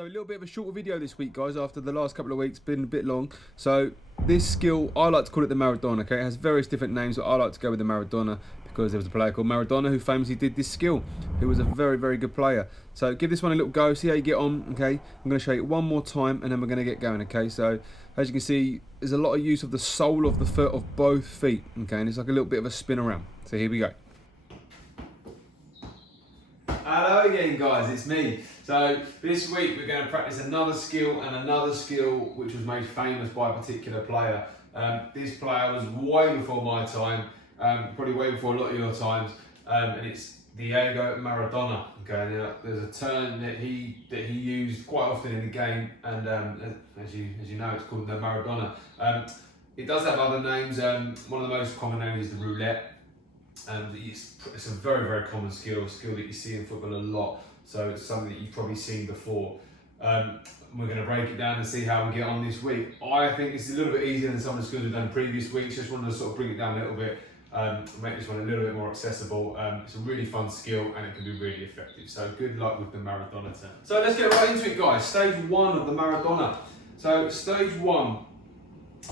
So a little bit of a shorter video this week, guys, after the last couple of weeks, been a bit long. So this skill, I like to call it the Maradona, okay? It has various different names, but I like to go with the Maradona because there was a player called Maradona who famously did this skill, who was a very, very good player. So give this one a little go, see how you get on, okay? I'm going to show you one more time and then we're going to get going, okay? So as you can see, there's a lot of use of the sole of the foot of both feet, okay? And it's like a little bit of a spin around. So here we go. Hello again, guys, it's me. So this week we're going to practice another skill which was made famous by a particular player. This player was way before my time, probably way before a lot of your times, and it's Diego Maradona. Okay, now, there's a term that he used quite often in the game, and as you know, it's called the Maradona. It does have other names. One of the most common names is the roulette. It's a very, very common skill that you see in football a lot, so it's something that you've probably seen before. We're going to break it down and see how we get on this week. I think it's a little bit easier than some of the skills we've done in previous weeks. Just wanted to sort of bring it down a little bit, make this one a little bit more accessible. It's a really fun skill and it can be really effective, so good luck with the Maradona turn. So let's get right into it, guys. Stage one of the Maradona. So stage one,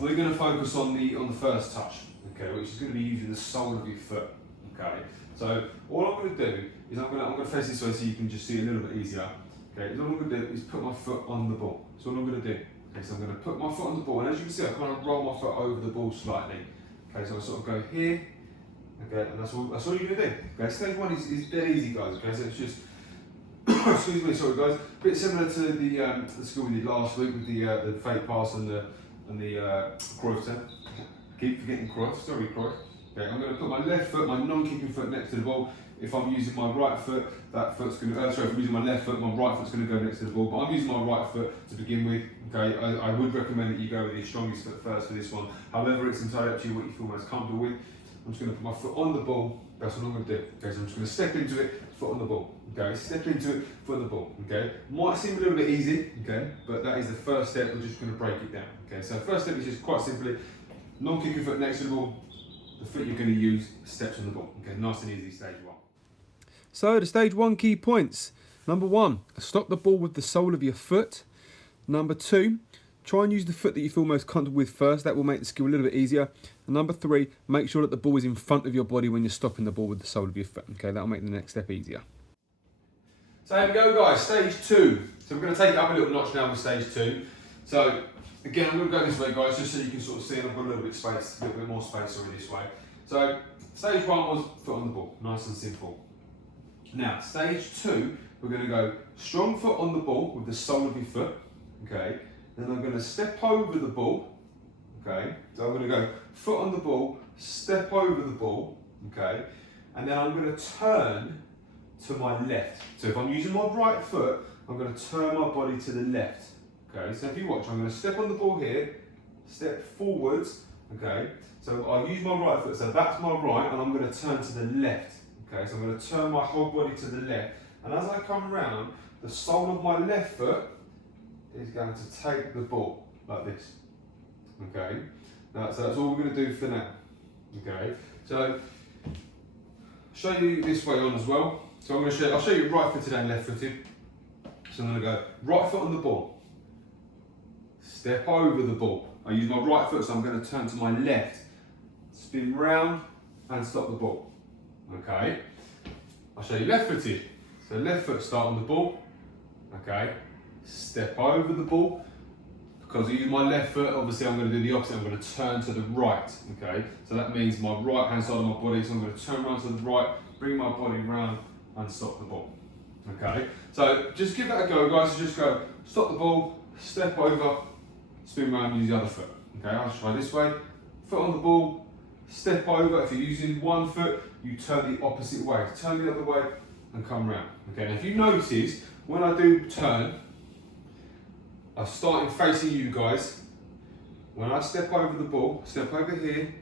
we're going to focus on the first touch, okay, which is going to be using the sole of your foot. Okay, so all I'm going to do is I'm going to face this way so you can just see it a little bit easier. Okay, all I'm going to do is put my foot on the ball. That's all I'm going to do. Okay, so I'm going to put my foot on the ball, and as you can see, I kind of roll my foot over the ball slightly. Okay, so I sort of go here. Okay, and that's all you're going to do. Okay, stage one is dead easy, guys. Okay, so it's just excuse me, sorry guys, a bit similar to the skill we did last week with the fake pass and the Cruyff turn. Keep forgetting Cruyff. Sorry, Cruyff. Okay, I'm going to put my left foot, my non-kicking foot next to the ball. If I'm using my right foot, that foot's going to, if I'm using my left foot, my right foot's going to go next to the ball. But I'm using my right foot to begin with. Okay, I would recommend that you go with your strongest foot first for this one. However, it's entirely up to you what you feel most comfortable with. I'm just going to put my foot on the ball. That's what I'm going to do. Okay, so I'm just going to step into it, foot on the ball. Okay, step into it, foot on the ball. Okay, might seem a little bit easy. Okay, but that is the first step. We're just going to break it down. Okay, so first step is just quite simply non-kicking foot next to the ball. The foot you're going to use steps on the ball. Okay, nice and easy, stage one. So the stage one key points. Number one, stop the ball with the sole of your foot. Number two, try and use the foot that you feel most comfortable with first. That will make the skill a little bit easier. And number three, make sure that the ball is in front of your body when you're stopping the ball with the sole of your foot. Okay, that'll make the next step easier. So here we go, guys, stage two. So we're going to take it up a little notch now with stage two. So again, I'm going to go this way, guys, just so you can sort of see, and I've got a little bit more space over this way. So stage one was foot on the ball, nice and simple. Now, stage two, we're going to go strong foot on the ball with the sole of your foot, okay? Then I'm going to step over the ball, okay? So I'm going to go foot on the ball, step over the ball, okay? And then I'm going to turn to my left. So if I'm using my right foot, I'm going to turn my body to the left. Okay, so if you watch, I'm going to step on the ball here, step forwards, okay? So I use my right foot, so that's my right, and I'm going to turn to the left. Okay, so I'm going to turn my whole body to the left. And as I come around, the sole of my left foot is going to take the ball, like this. Okay, now, so that's all we're going to do for now. Okay, so show you this way on as well. So I'll show you right footed and left footed. So I'm going to go right foot on the ball. Step over the ball. I use my right foot, so I'm going to turn to my left, spin round and stop the ball. Okay, I'll show you left footed. So left foot start on the ball, okay, step over the ball. Because I use my left foot, obviously I'm going to do the opposite, I'm going to turn to the right, okay. So that means my right hand side of my body, so I'm going to turn around to the right, bring my body round and stop the ball. Okay, so just give that a go, guys. So just go, stop the ball, step over, spin around and use the other foot. Okay, I'll try this way. Foot on the ball, step over. If you're using one foot, you turn the opposite way. Turn the other way and come round. Okay, and if you notice, when I do turn, I'm starting facing you guys. When I step over the ball, step over here,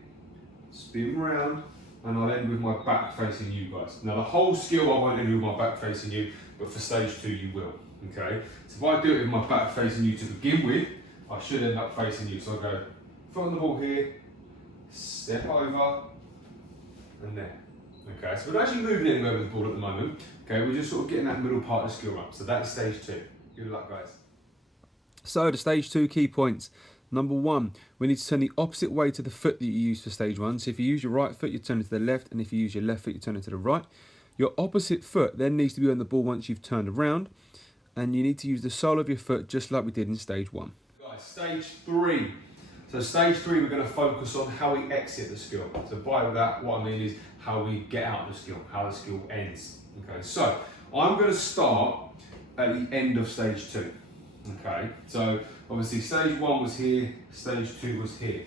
spin round, and I'll end with my back facing you guys. Now the whole skill I won't end with my back facing you, but for stage two you will. Okay, so if I do it with my back facing you to begin with, I should end up facing you. So I go foot on the ball here, step over, and there. Okay, so we're not actually moving anywhere with the ball at the moment. Okay, we're just sort of getting that middle part of the skill up. So that's stage two. Good luck, guys. So the stage 2 key points. Number 1, we need to turn the opposite way to the foot that you used for stage 1. So if you use your right foot, you turn it to the left, and if you use your left foot, you turn it to the right. Your opposite foot then needs to be on the ball once you've turned around, and you need to use the sole of your foot just like we did in stage 1. Guys, stage 3. So stage 3, we're going to focus on how we exit the skill. So by that, what I mean is how we get out of the skill, how the skill ends. Okay, so I'm going to start at the end of stage 2. Okay, so obviously stage 1 was here, stage 2 was here.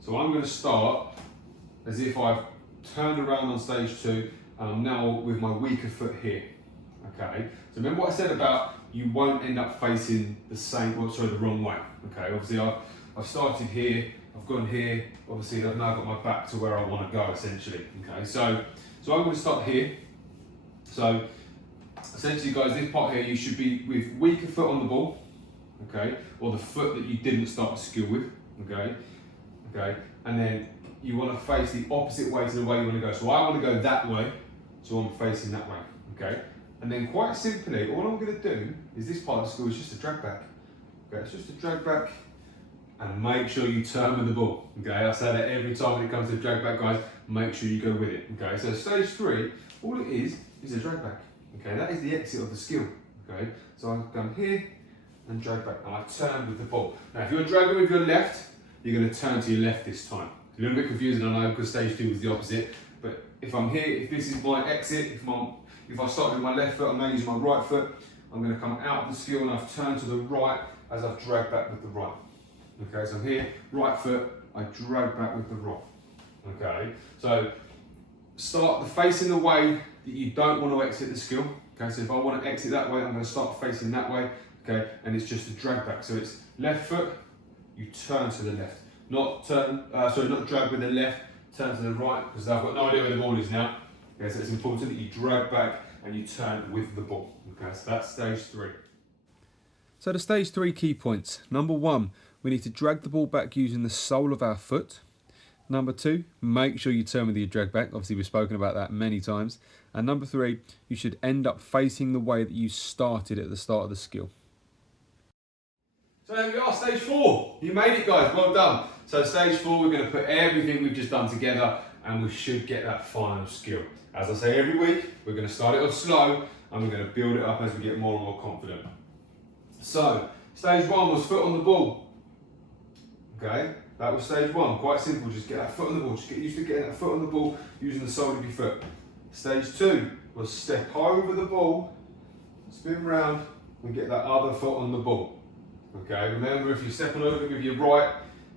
So I'm going to start as if I've turned around on stage 2 and I'm now with my weaker foot here. Okay, so remember what I said about you won't end up facing the wrong way. Okay, obviously I've started here, I've gone here, obviously I've now got my back to where I want to go essentially. Okay, so I'm going to start here. So essentially guys, this part here you should be with weaker foot on the ball, okay, or the foot that you didn't start the skill with, okay, and then you want to face the opposite way to the way you want to go. So I want to go that way, so I'm facing that way, okay. And then quite simply, all I'm going to do is this part of the skill is just a drag back. Okay, it's just a drag back, and make sure you turn with the ball. Okay, I say that every time when it comes to drag back, guys. Make sure you go with it. Okay, so stage 3, all it is a drag back. Okay, that is the exit of the skill. Okay, so I'm going here and drag back, and I turn with the ball. Now, if you're dragging with your left, you're going to turn to your left this time. A little bit confusing, I know, because stage 2 was the opposite. But if I'm here, if this is my exit, if I start with my left foot, I'm now using my right foot, I'm going to come out of the skill and I've turned to the right as I've dragged back with the right. Okay, so I'm here, right foot, I drag back with the right. Okay, so start facing the way that you don't want to exit the skill. Okay, so if I want to exit that way, I'm going to start facing that way. Okay, and it's just a drag back. So it's left foot, you turn to the left. Not drag with the left, turn to the right, because I've got no idea where the ball is now. Okay, so it's important that you drag back and you turn with the ball. Okay, so that's stage 3. So the stage 3 key points. Number 1, we need to drag the ball back using the sole of our foot. Number 2, make sure you turn with your drag back. Obviously, we've spoken about that many times. And number 3, you should end up facing the way that you started at the start of the skill. So there we are, stage 4. You made it, guys, well done. So stage 4, we're going to put everything we've just done together and we should get that final skill. As I say every week, we're going to start it off slow and we're going to build it up as we get more and more confident. So, stage 1 was foot on the ball. Okay, that was stage 1. Quite simple, just get that foot on the ball. Just get used to getting that foot on the ball using the sole of your foot. Stage 2 was step over the ball, spin round and get that other foot on the ball. Okay, remember if you're stepping over with your right,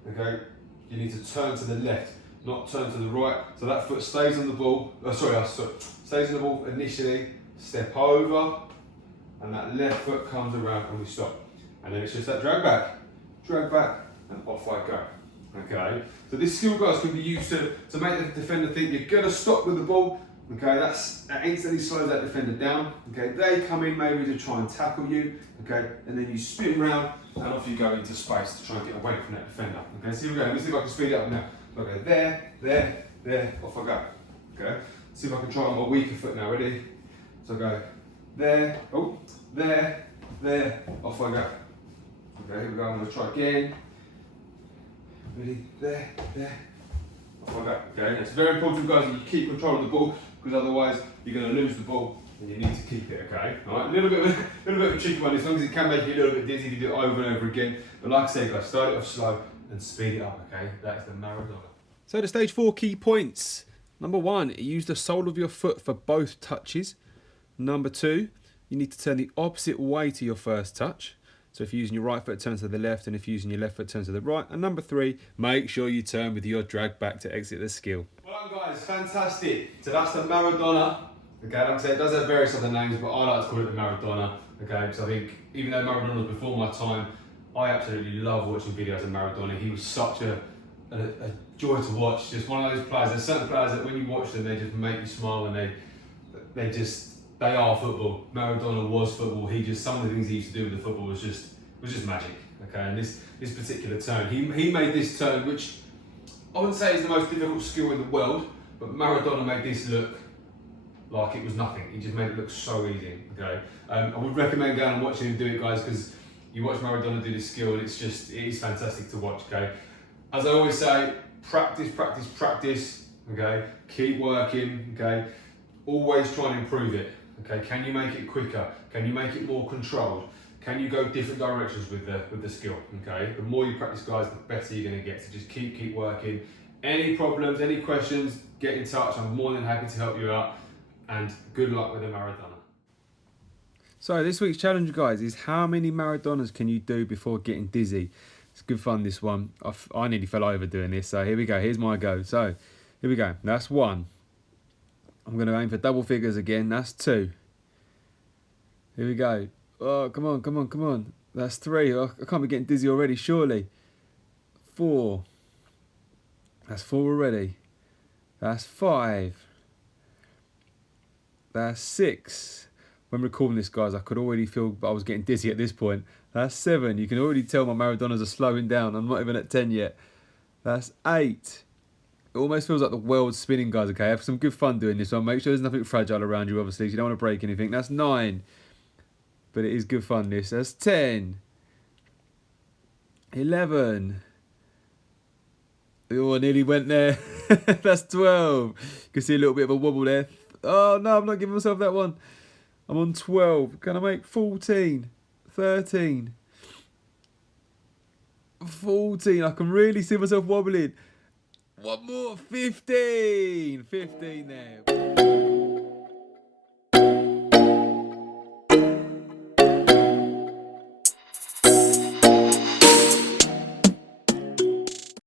okay, you need to turn to the left, not turn to the right. So that foot stays on the ball, stays on the ball initially, step over, and that left foot comes around and we stop. And then it's just that drag back, and off I go. Okay, so this skill, guys, can be used to make the defender think you're gonna stop with the ball. Okay, that instantly slows that defender down. Okay, they come in maybe to try and tackle you. Okay, and then you spin round and off you go into space to try and get away from that defender. Okay, so here we go. Let me see if I can speed it up now. Okay, there, off I go. Okay, see if I can try on my weaker foot now. Ready? So I go there, there, off I go. Okay, here we go. I'm going to try again. Ready? There, off I go. Okay, it's very important, guys, that you keep control of the ball, because otherwise you're going to lose the ball and you need to keep it. Okay, all right. A little bit of a tricky one, as long as it can make you a little bit dizzy if you do it over and over again. But like I said, guys, start it off slow and speed it up. Okay, that's the Maradona. So the stage 4 key points. Number 1, use the sole of your foot for both touches. Number 2, you need to turn the opposite way to your first touch. So if you're using your right foot, turn to the left, and if you're using your left foot, turn to the right. And number 3, make sure you turn with your drag back to exit the skill. Well done, guys, fantastic. So that's the Maradona. Okay, like I said, it does have various other names, but I like to call it the Maradona. Okay, because I think even though Maradona was before my time, I absolutely love watching videos of Maradona. He was such a joy to watch. Just one of those players. There's certain players that when you watch them, they just make you smile, and they are football. Maradona was football. Some of the things he used to do with the football was just magic. Okay, and this particular turn, he made this turn, which I wouldn't say is the most difficult skill in the world, but Maradona made this look like it was nothing. He just made it look so easy. Okay, I would recommend going and watching him do it, guys, because you watch Maradona do this skill and it is fantastic to watch. Okay, as I always say, practice, practice, practice. Okay, keep working. Okay, always try and improve it. Okay, can you make it quicker? Can you make it more controlled? Can you go different directions with the skill? Okay, the more you practice, guys, the better you're going to get. So just keep working. Any problems, any questions, get in touch. I'm more than happy to help you out. And good luck with the Maradona. So this week's challenge, guys, is how many Maradonas can you do before getting dizzy? It's good fun, this one. I nearly fell over doing this, so here we go. Here's my go. So here we go. That's 1. I'm going to aim for double figures again. That's 2. Here we go. Oh, come on, come on, come on. That's 3. Oh, I can't be getting dizzy already, surely. 4. That's 4 already. That's 5. That's 6. When recording this, guys, I could already feel I was getting dizzy at this point. That's 7. You can already tell my Maradonas are slowing down. I'm not even at 10 yet. That's 8. It almost feels like the world's spinning, guys, okay? Have some good fun doing this one. Make sure there's nothing fragile around you, obviously, so you don't want to break anything. That's 9. But it is good fun, this. That's 10. 11. Oh, I nearly went there. That's 12. You can see a little bit of a wobble there. Oh, no, I'm not giving myself that one. I'm on 12. Can I make 14? 13. 14. I can really see myself wobbling. One more. 15. 15 there.